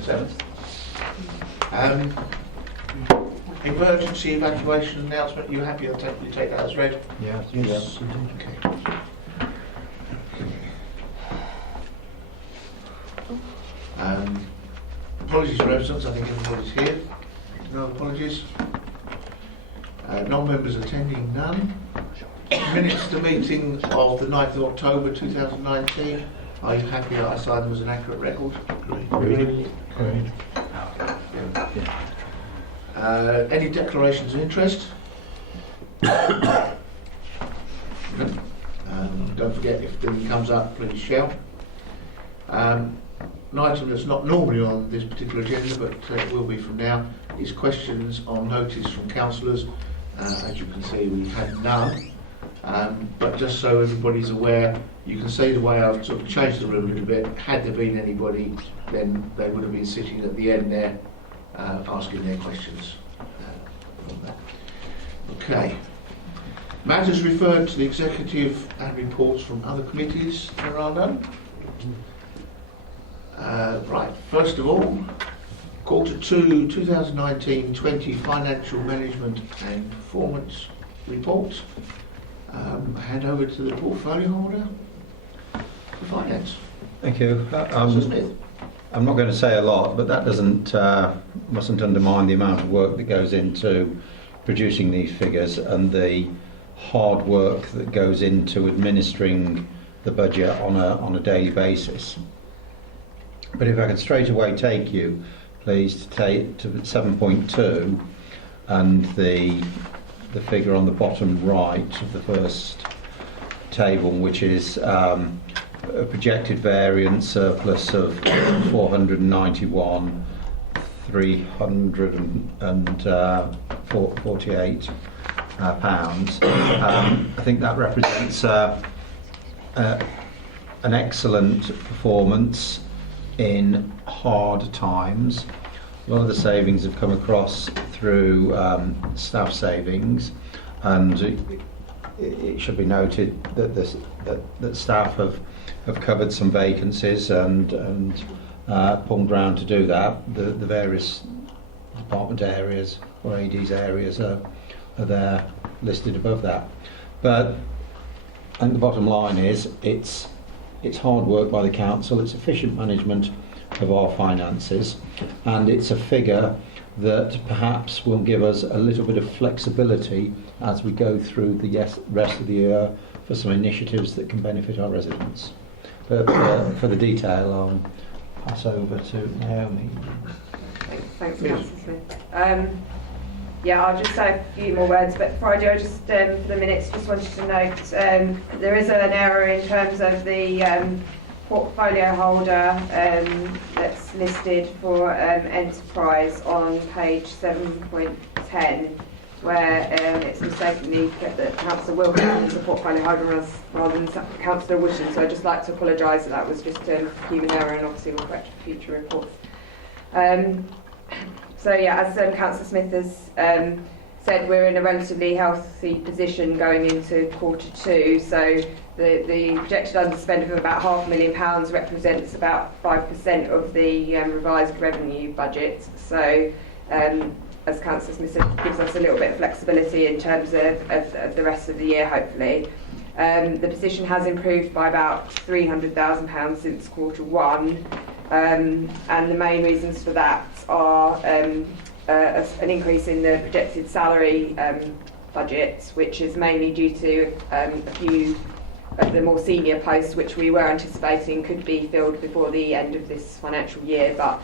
7th. Emergency evacuation announcement. You happy? You take that as read? Yes. Okay. Apologies for absence. I think everybody's here. No apologies. Non-members attending, none. Minutes to meeting of the 9th of October 2019. Are you happy that I signed them as an accurate record? Agreed. Any declarations of interest? Don't forget, if anything comes up, please shout. An item that's not normally on this particular agenda, but it will be from now, is questions on notice from councillors. As you can see, we had none. But just so everybody's aware, you can see the way I've sort of changed the room a little bit. Had there been anybody, then they would have been sitting at the end there asking their questions. Okay. Matters referred to the executive and reports from other committees. There are none. Right, first of all, Quarter 2 2019-20 Financial Management and Performance Report. Hand over to the portfolio holder for finance. Thank you. Councillor Smith. I'm not going to say a lot, but that mustn't undermine the amount of work that goes into producing these figures and the hard work that goes into administering the budget on a daily basis. But if I could straight away take you, please, to 7.2 and the figure on the bottom right of the first table, which is a projected variance surplus of 491,348 pounds. I think that represents an excellent performance in hard times. A lot of the savings have come across through staff savings, and it should be noted that staff have covered some vacancies and pumped ground to do that. The various department areas or AD's areas are there listed above that. But and the bottom line is it's hard work by the council, it's efficient management of our finances, and it's a figure that perhaps will give us a little bit of flexibility as we go through the rest of the year for some initiatives that can benefit our residents. But for the detail, I'll pass over to Naomi. Thanks, Councillor Smith. I'll just say a few more words, but before I do, I just, for the minutes, just wanted to note there is an error in terms of the portfolio holder that's listed for enterprise on page 7.10, where it's mistakenly put that Councillor Wilson is a portfolio holder rather than Councillor Wooten. So I'd just like to apologise that was just a human error, and obviously we'll correct for future reports. As Councillor Smith has said, we're in a relatively healthy position going into Quarter 2. So the projected underspend of about £500,000 represents about 5% of the revised revenue budget. So, as Councillor Smith said, gives us a little bit of flexibility in terms of the rest of the year, hopefully. The position has improved by about £300,000 since Quarter 1. And the main reasons for that are an increase in the projected salary budget, which is mainly due to a few of the more senior posts which we were anticipating could be filled before the end of this financial year, but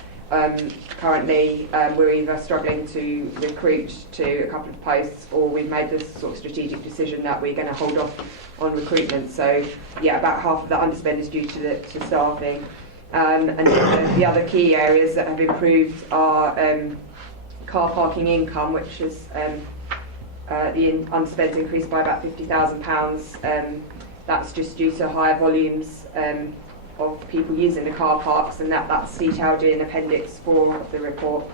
currently we're either struggling to recruit to a couple of posts, or we've made this sort of strategic decision that we're going to hold off on recruitment. So about half of that underspend is due to staffing. And the other key areas that have improved are car parking income, which is the underspend's increased by about £50,000. That's just due to higher volumes of people using the car parks, and that's detailed in Appendix 4 of the report.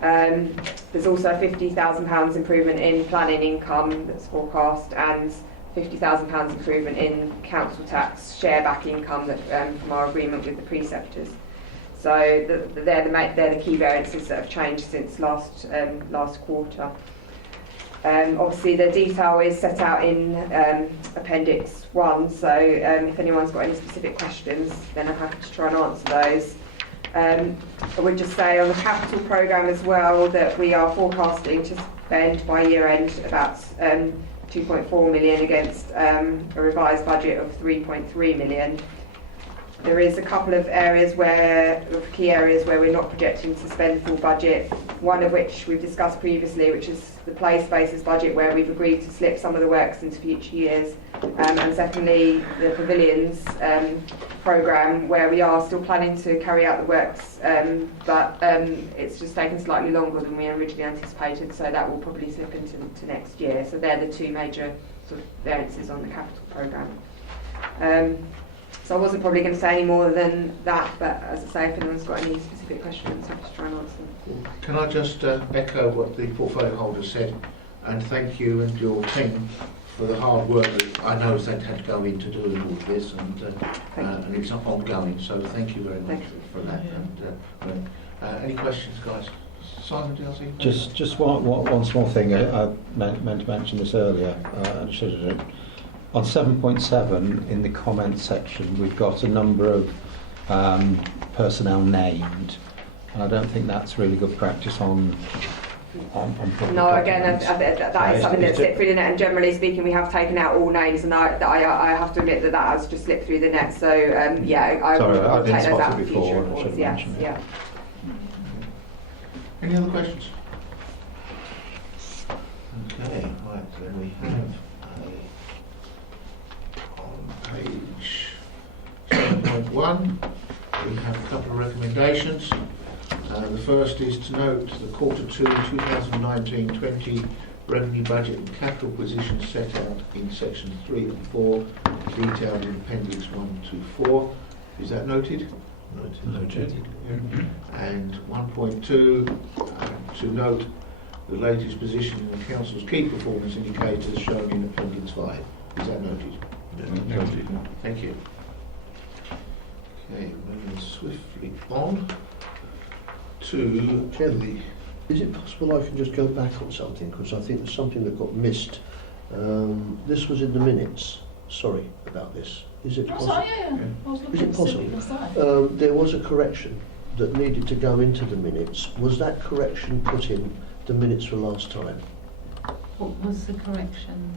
There's also a £50,000 improvement in planning income that's forecast, and £50,000 improvement in council tax share back income that, from our agreement with the preceptors. So they're the key variances that have changed since last quarter. Obviously the detail is set out in Appendix 1, so if anyone's got any specific questions, then I'm happy to try and answer those. I would just say on the capital programme as well that we are forecasting to spend by year end about 2.4 million against a revised budget of 3.3 million. There is a couple of key areas where we're not projecting to spend the full budget, one of which we've discussed previously, which is the play spaces budget, where we've agreed to slip some of the works into future years, and secondly the pavilions programme, where we are still planning to carry out the works, but it's just taken slightly longer than we originally anticipated, so that will probably slip into next year. So they're the two major sort of variances on the capital programme. So I wasn't probably going to say any more than that, but as I say, if anyone's got any specific questions, I'll just try and answer them. Can I just echo what the portfolio holder said, and thank you and your team for the hard work that I know they've had to go into doing all of this, and it's ongoing, so thank you very much for that. And, any questions, guys? Simon, DLC? Just one small thing. I meant to mention this earlier, and should have done. On 7.7, in the comments section, we've got a number of personnel named, and I don't think that's really good practice on public No, again, documents. that is something that slipped through the net, and generally speaking, we have taken out all names, and I have to admit that has just slipped through the net. So I will take those out for future reports. Yes, yeah. Any other questions? Okay, right, then we have on page 7.1 we have a couple of recommendations. The first is to note the Quarter 2 2019-20 revenue budget and capital positions set out in sections 3 and 4, detailed in Appendix 1 to 4. Is that noted? Noted. And 1.2 to note the latest position in the Council's key performance indicators shown in Appendix 5. Is that noted? Noted. Thank you. Okay, moving swiftly on to Chairman, is it possible I can just go back on something, because I think there's something that got missed. This was in the minutes. Sorry about this. Is it possible? I was looking Is it possible? at the side. There was a correction that needed to go into the minutes. Was that correction put in the minutes for last time? What was the correction?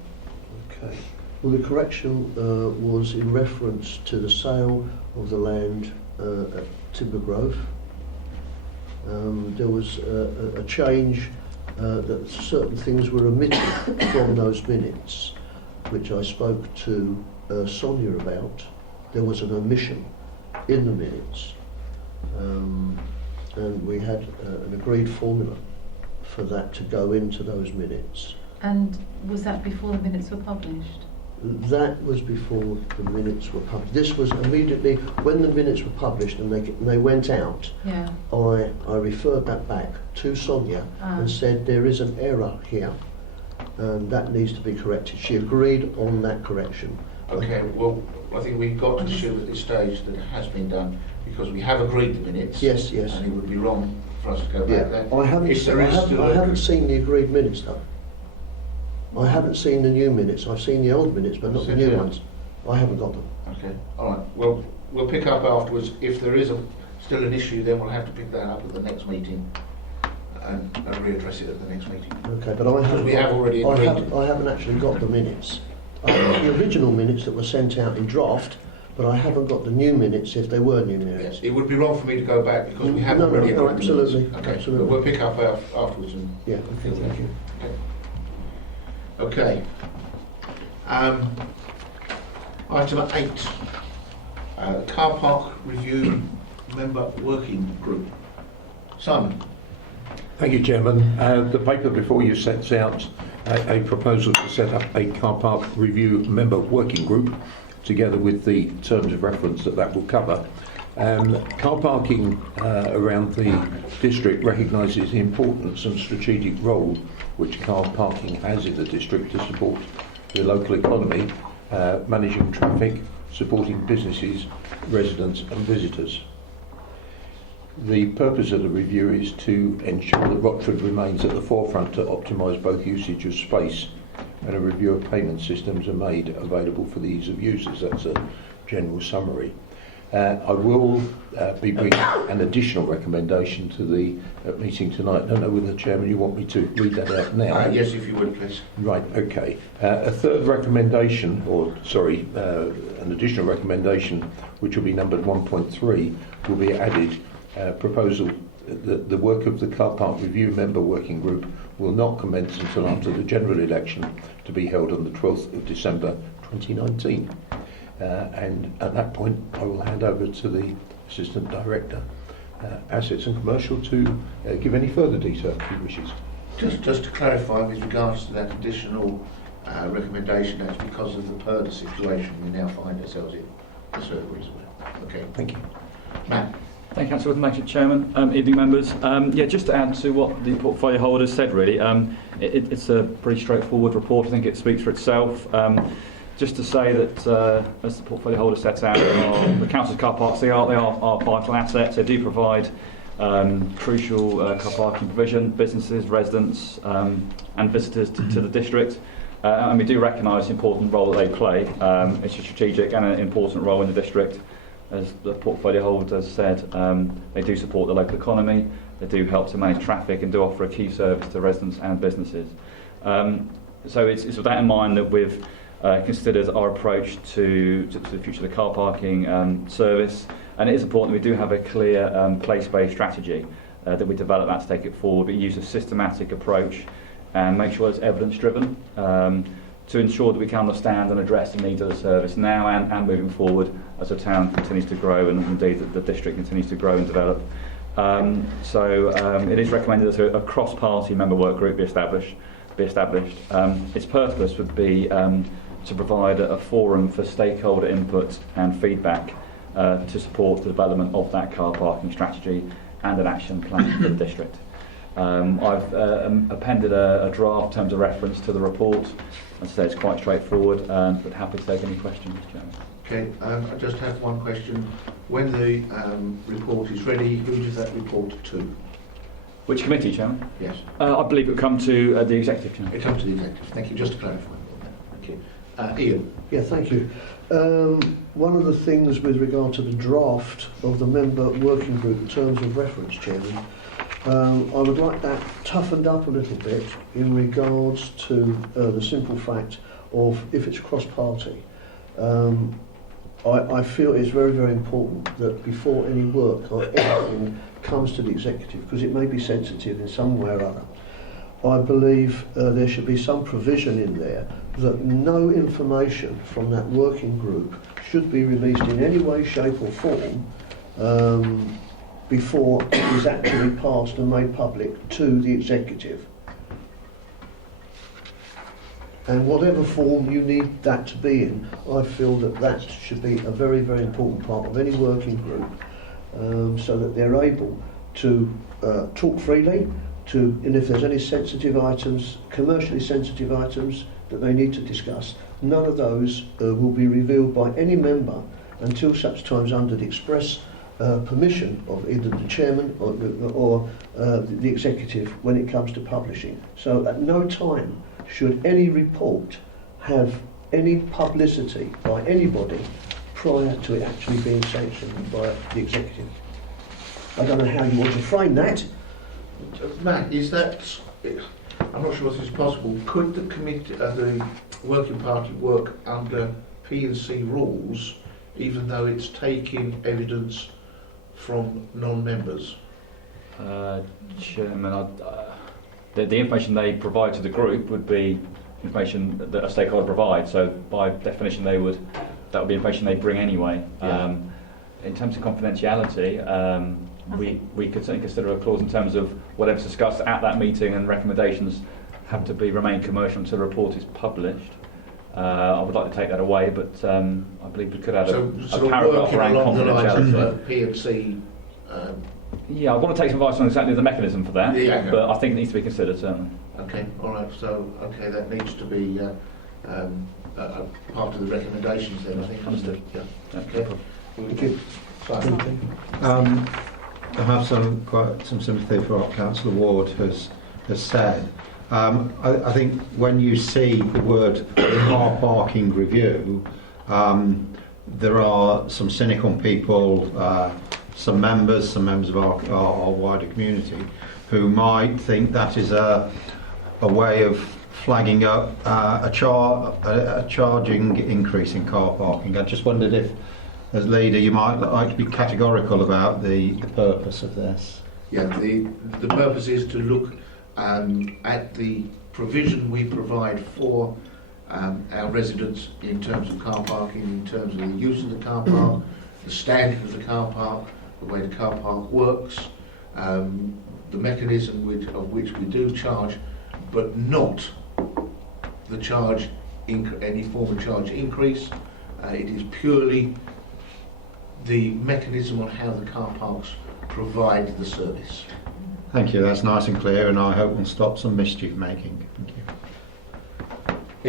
Okay. Well, the correction was in reference to the sale of the land at Timber Grove. There was a change that certain things were omitted from those minutes, which I spoke to Sonia about. There was an omission in the minutes, and we had an agreed formula for that to go into those minutes. And was that before the minutes were published? That was before the minutes were published. This was immediately when the minutes were published and they went out. Yeah. I referred that back to Sonia and said there is an error here, and that needs to be corrected. She agreed on that correction. okay, well, I think we've got to assume at this stage that it has been done because we have agreed the minutes. Yes. And it would be wrong for us to go back there. I haven't seen the agreed minutes though. I haven't seen the new minutes. I've seen the old minutes, but not the new ones. I haven't got them. Okay, all right. Well, we'll pick up afterwards. If there is still an issue, then we'll have to pick that up at the next meeting and readdress it at the next meeting. Okay, but I haven't. We have already agreed. I haven't actually got the minutes. I've got the original minutes that were sent out in draft, but I haven't got the new minutes if they were new minutes. Yes, it would be wrong for me to go back because we have already agreed. No, absolutely. Okay, Absolutely. but we'll pick up afterwards. And Yeah. Okay. Thank you. Okay. Item 8. Car park review member working group. Simon. Thank you, Chairman. The paper before you sets out a proposal to set up a car park review member working group, together with the terms of reference that will cover. Car parking around the district recognises the importance and strategic role which car parking has in the district to support the local economy, managing traffic, supporting businesses, residents and visitors. The purpose of the review is to ensure that Rochford remains at the forefront to optimise both usage of space, and a review of payment systems are made available for the ease of users. That's a general summary. I will be bringing an additional recommendation to the meeting tonight. I don't know whether, Chairman, you want me to read that out now? Yes, if you would, please. Right, okay. A third recommendation, an additional recommendation, which will be numbered 1.3, will be added. Proposal that the work of the car park review member working group will not commence until after the general election to be held on the 12th of December 2019. And at that point, I will hand over to the Assistant Director, Assets and Commercial, to give any further detail if he wishes. Just to clarify with regards to that additional recommendation, that's because of the PERDA situation we now find ourselves in. That's the reason. Okay. Thank you. Matt. Thank you, Councillor Major Chairman. Evening members. Just to add to what the portfolio holders said really, it's a pretty straightforward report. I think it speaks for itself. Just to say that as the portfolio holder sets out, the council's car parks, they are vital assets. They do provide crucial car parking provision, businesses, residents and visitors to the district. And we do recognise the important role that they play. It's a strategic and an important role in the district. As the portfolio holder has said, they do support the local economy, they do help to manage traffic and do offer a key service to residents and businesses. So it's with that in mind that we've considered our approach to the future of the car parking service, and it is important that we do have a clear place-based strategy that we develop that to take it forward. We use a systematic approach and make sure it's evidence-driven to ensure that we can understand and address the needs of the service now and moving forward as the town continues to grow and indeed the district continues to grow and develop. It is recommended that a cross-party member work group be established. Its purpose would be to provide a forum for stakeholder input and feedback to support the development of that car parking strategy and an action plan for the district. I've appended a draft terms of reference to the report. As I say, it's quite straightforward, but happy to take any questions, Mr. Chairman. Okay, I just have one question. When the report is ready, who does that report to? Which committee, Chairman? Yes. I believe it will come to the Executive, Chairman. It comes to the executive. Thank you. Just to clarify. Thank you. Ian. Yeah, thank you. One of the things with regard to the draft of the member working group in terms of reference, Chairman, I would like that toughened up a little bit in regards to the simple fact of if it's cross-party. I feel it's very, very important that before any work or anything comes to the executive, because it may be sensitive in some way or other, I believe there should be some provision in there that no information from that working group should be released in any way, shape or form before it is actually passed and made public to the executive. And whatever form you need that to be in, I feel that that should be a very, very important part of any working group, so that they're able to talk freely, and if there's any sensitive items, commercially sensitive items that they need to discuss, none of those will be revealed by any member until such times under the express permission of either the chairman or the executive when it comes to publishing. So at no time should any report have any publicity by anybody prior to it actually being sanctioned by the executive. I don't know how you want to frame that. Matt, is that? I'm not sure if it's possible. Could the committee, the working party, work under P&C rules, even though it's taking evidence from non-members? Chairman, the information they provide to the group would be information that a stakeholder provides. So by definition, that would be information they bring anyway. Yeah. In terms of confidentiality, we could certainly consider a clause in terms of whatever's discussed at that meeting and recommendations have to remain commercial until the report is published. I would like to take that away, but I believe we could add a paragraph around confidentiality. Of P&C. Yeah, I want to take some advice on exactly the mechanism for that, Yeah. but I think it needs to be considered certainly. Okay, all right. So, okay, that needs to be part of the recommendations then, I think. Understood. Yeah. Yeah, Okay. Thank you. Simon. have quite some sympathy for what Councillor Ward has said. I think when you see the word car parking review, there are some cynical people, some members of our wider community, who might think that is a way of flagging up a charging increase in car parking. I just wondered if, as leader, you might like to be categorical about the purpose of this. Yeah, the purpose is to look at the provision we provide for our residents in terms of car parking, in terms of the use of the car park, the standing of the car park, the way the car park works, the mechanism of which we do charge, but not the charge, any form of charge increase. It is purely the mechanism on how the car parks provide the service. Thank you, that's nice and clear, and I hope will stop some mischief making. Thank you.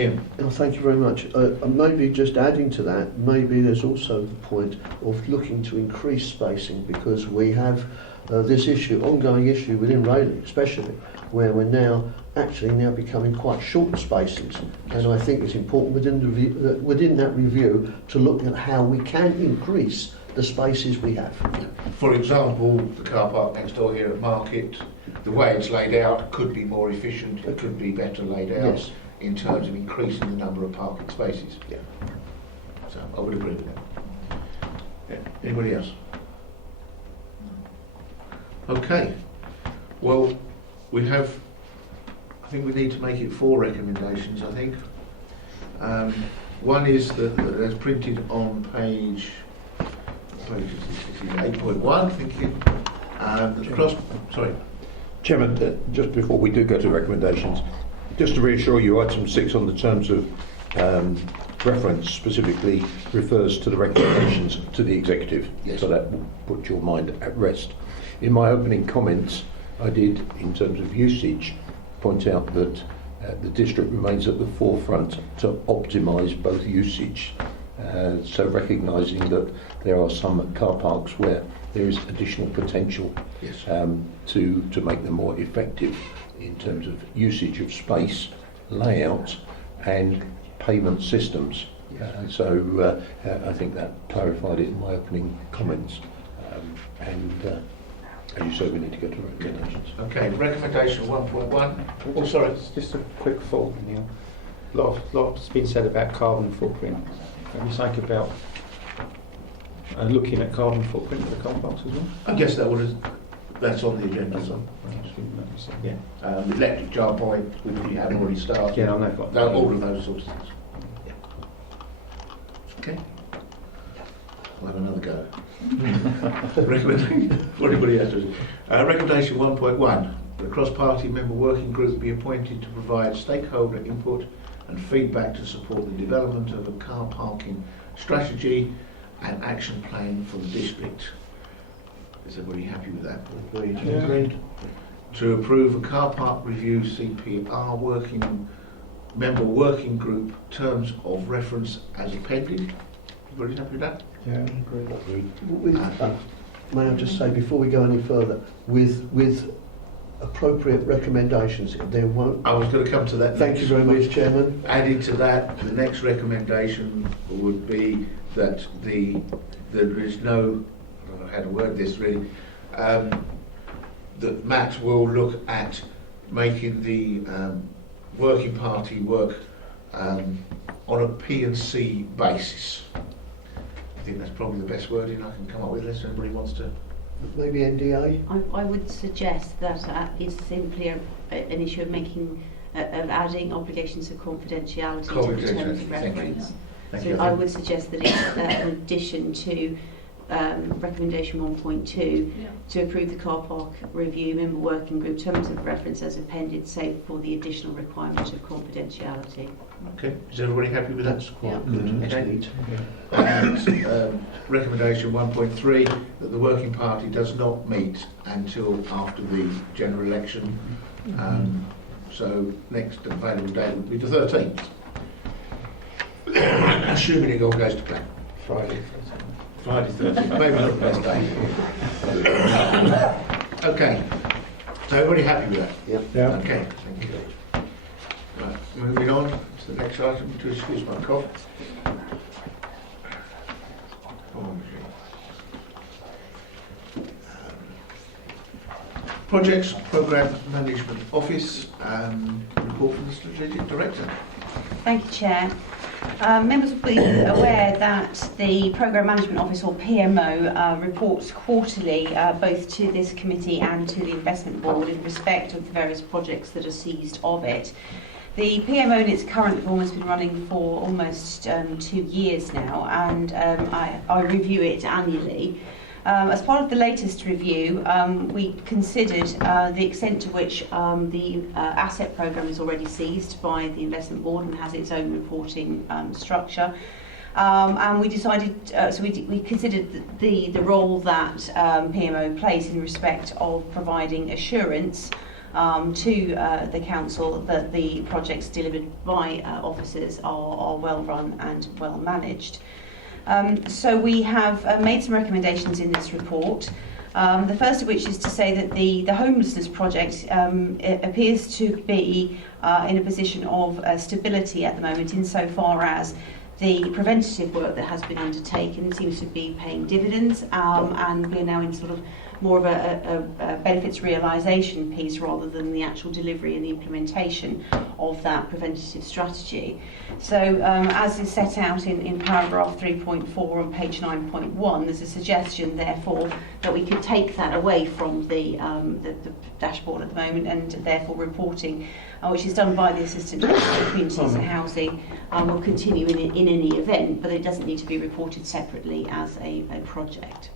Ian? Oh, thank you very much. Maybe just adding to that, maybe there's also the point of looking to increase spacing, because we have this ongoing issue within Rayleigh especially, where we're now becoming quite short spaces, and I think it's important within that review to look at how we can increase the spaces we have. For example, the car park next door here at Market, the way it's laid out could be more efficient, it could be better laid out. Yes. In terms of increasing the number of parking spaces. Yeah. So I would agree with that. Yeah. Anybody else? Okay. Well, I think we need to make it 4 recommendations, I think. One is that's printed on page 8.1, thinking. Sorry. Chairman, just before we do go to recommendations, just to reassure you, item 6 on the terms of reference specifically refers to the recommendations to the executive, Yes. so that will put your mind at rest. In my opening comments, I did, in terms of usage, point out that the district remains at the forefront to optimise both usage. So recognising that there are some car parks where there is additional potential Yes. to make them more effective in terms of usage of space, layout and payment systems. I think that clarified it in my opening comments. As you said, we need to go to recommendations. Okay, recommendation 1.1. Oh, sorry. Just a quick thought, Neil. Lots been said about carbon footprint. Can you think about looking at carbon footprint of the car parks as well? I guess that's on the agenda. Yeah. Electric jar point, which we have already started. Yeah, I know. Got All of those sorts of things. Yeah. Okay. We'll have another go. Recommendation 1.1. The cross-party member working group be appointed to provide stakeholder input and feedback to support the development of a car parking strategy and action plan for the district. Is everybody happy with that? Agreed. To approve a car park review CPR member working group terms of reference as appended. Everybody happy with that? Yeah, agreed. May I just say, before we go any further, with appropriate recommendations, there won't... I was going to come to that. Thank you very much, Chairman. Adding to that, the next recommendation would be that there is no, I don't know how to word this really, that Matt will look at making the working party work on a P&C basis. I think that's probably the best wording I can come up with, unless anybody wants to. Maybe NDA? I would suggest that is simply an issue of adding obligations of confidentiality to the terms of reference. So I would suggest that it's an addition to recommendation 1.2 to approve the car park review member working group terms of reference as appended, save for the additional requirement of confidentiality. Okay, is everybody happy with that? That's quite good. Okay. And, recommendation 1.3, that the working party does not meet until after the general election. So next available date would be the 13th. Assuming it all goes to plan. Friday, Thursday, maybe not the best day. Okay, so everybody happy with that? Yep. Yeah. Okay, thank you. Right, moving on to the next item, to excuse my cough. Projects Programme Management Office, report from the Strategic Director. Thank you, Chair. Members will be aware that the Programme Management Office, or PMO, reports quarterly both to this committee and to the Investment Board in respect of the various projects that are seized of it. The PMO in its current form has been running for almost 2 years now, and I review it annually. As part of the latest review, we considered the extent to which the asset programme is already seized by the Investment Board and has its own reporting structure. And we decided, we considered the role that PMO plays in respect of providing assurance to the Council that the projects delivered by officers are well run and well managed. So we have made some recommendations in this report. The first of which is to say that the homelessness project appears to be in a position of stability at the moment, insofar as the preventative work that has been undertaken seems to be paying dividends, and we're now in sort of more of a benefits realisation piece rather than the actual delivery and the implementation of that preventative strategy. So as is set out in paragraph 3.4 on page 9.1, there's a suggestion therefore that we could take that away from the dashboard at the moment, and therefore reporting, which is done by the Assistant Director of Communities and Housing, will continue in any event, but it doesn't need to be reported separately as a project.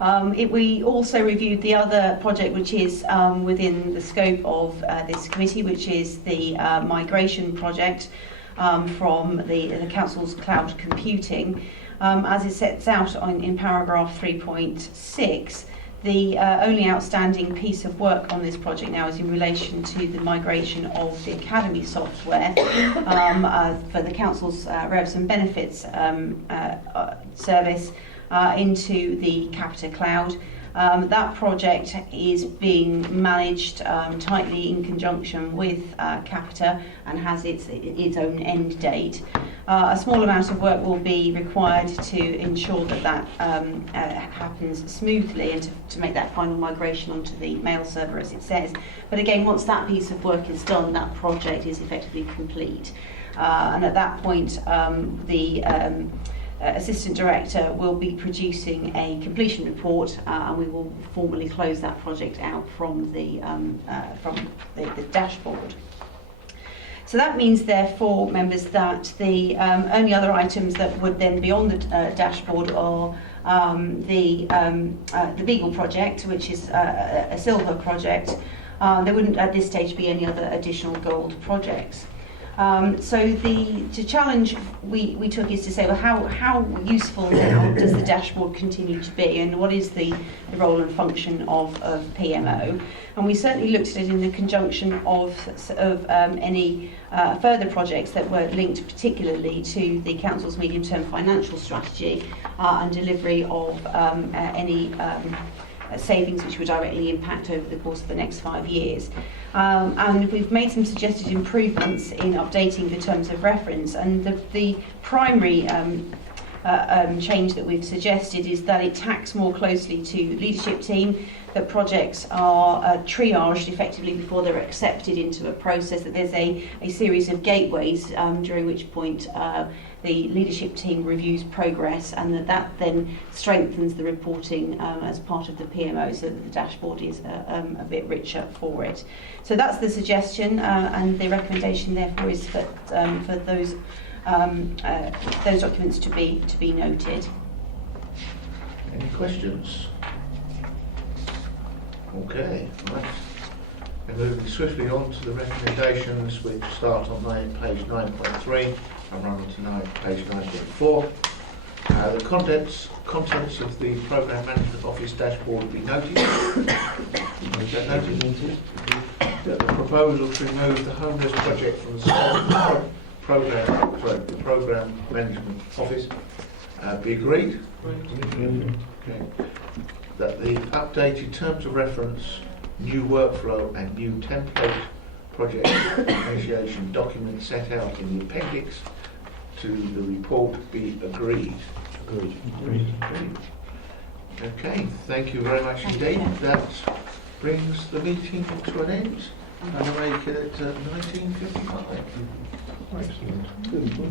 We also reviewed the other project which is within the scope of this committee, which is the migration project from the Council's cloud computing. As it sets out in paragraph 3.6, the only outstanding piece of work on this project now is in relation to the migration of the Academy software for the Council's Revenue and Benefits service into the Capita Cloud. That project is being managed tightly in conjunction with Capita and has its own end date. A small amount of work will be required to ensure that happens smoothly and to make that final migration onto the mail server, as it says. But again, once that piece of work is done, that project is effectively complete. And at that point, the Assistant Director will be producing a completion report, and we will formally close that project out from the dashboard. So that means, therefore, members, that the only other items that would then be on the dashboard are the Beagle project, which is a silver project. There wouldn't at this stage be any other additional gold projects. So the challenge we took is to say, well, how useful now does the dashboard continue to be, and what is the role and function of PMO? And we certainly looked at it in the conjunction of any further projects that were linked particularly to the Council's medium-term financial strategy and delivery of any savings which would directly impact over the course of the next 5 years. And we've made some suggested improvements in updating the terms of reference, and the primary change that we've suggested is that it tacks more closely to leadership team, that projects are triaged effectively before they're accepted into a process, that there's a series of gateways during which point the leadership team reviews progress, and that then strengthens the reporting as part of the PMO, so that the dashboard is a bit richer for it. So that's the suggestion, and the recommendation therefore is for those documents to be noted. Any questions? Okay, right. We're moving swiftly on to the recommendations, which start on page 9.3 and run on to page 9.4. The contents of the Programme Management Office dashboard will be noted. Is that noted? The proposal to remove the homeless project from the Programme Management Office Be agreed? Okay. That the updated terms of reference, new workflow and new template project negotiation document set out in the appendix to the report be agreed. Agreed. Okay, thank you very much indeed. That brings the meeting to an end. And I make it at 19:55. Excellent.